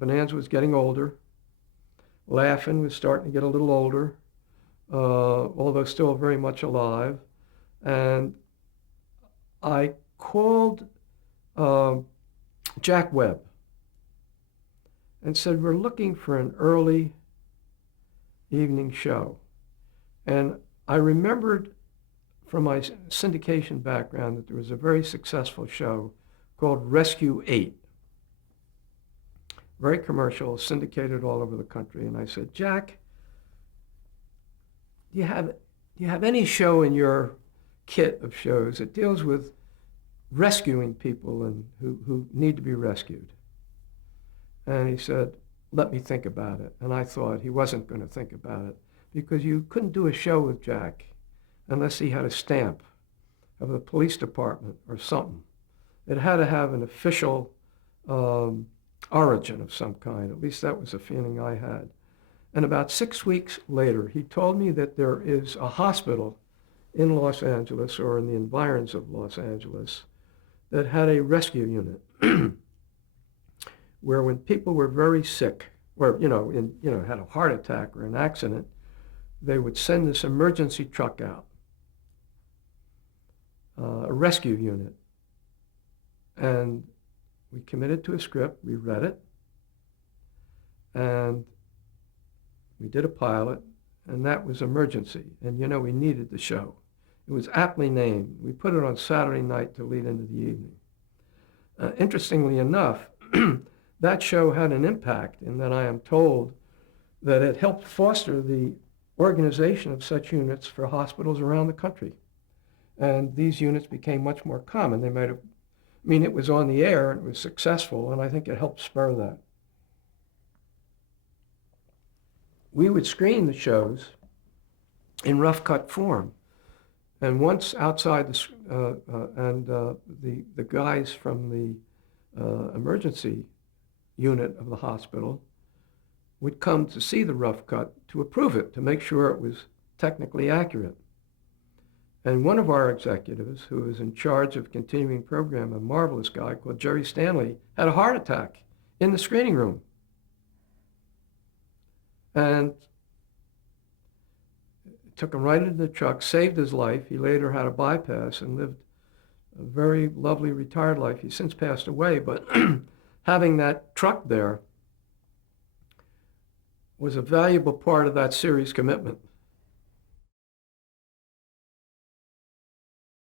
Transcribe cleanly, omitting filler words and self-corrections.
Bonanza was getting older. Laugh-In was starting to get a little older, although still very much alive. And I called Jack Webb and said, we're looking for an early evening show. And I remembered from my syndication background that there was a very successful show called Rescue 8. Very commercial, syndicated all over the country. And I said, Jack, do you have any show in your kit of shows that deals with rescuing people and who need to be rescued? And he said, let me think about it. And I thought he wasn't going to think about it, because you couldn't do a show with Jack unless he had a stamp of the police department or something. It had to have an official origin of some kind. At least that was the feeling I had. And about 6 weeks later, he told me that there is a hospital in Los Angeles, or in the environs of Los Angeles, that had a rescue unit where when people were very sick, or had a heart attack or an accident, they would send this emergency truck out, a rescue unit. And we committed to a script, we read it, and we did a pilot, and that was Emergency. And we needed the show. It was aptly named. We put it on Saturday night to lead into the evening. Interestingly enough, that show had an impact in that I am told that it helped foster the organization of such units for hospitals around the country. And these units became much more common. It was on the air and it was successful, and I think it helped spur that. We would screen the shows in rough cut form. And once outside the guys from the emergency unit of the hospital would come to see the rough cut to approve it, to make sure it was technically accurate. And one of our executives, who was in charge of continuing program, a marvelous guy called Jerry Stanley, had a heart attack in the screening room. And took him right into the truck, saved his life. He later had a bypass and lived a very lovely retired life. He's since passed away, but having that truck there was a valuable part of that series commitment.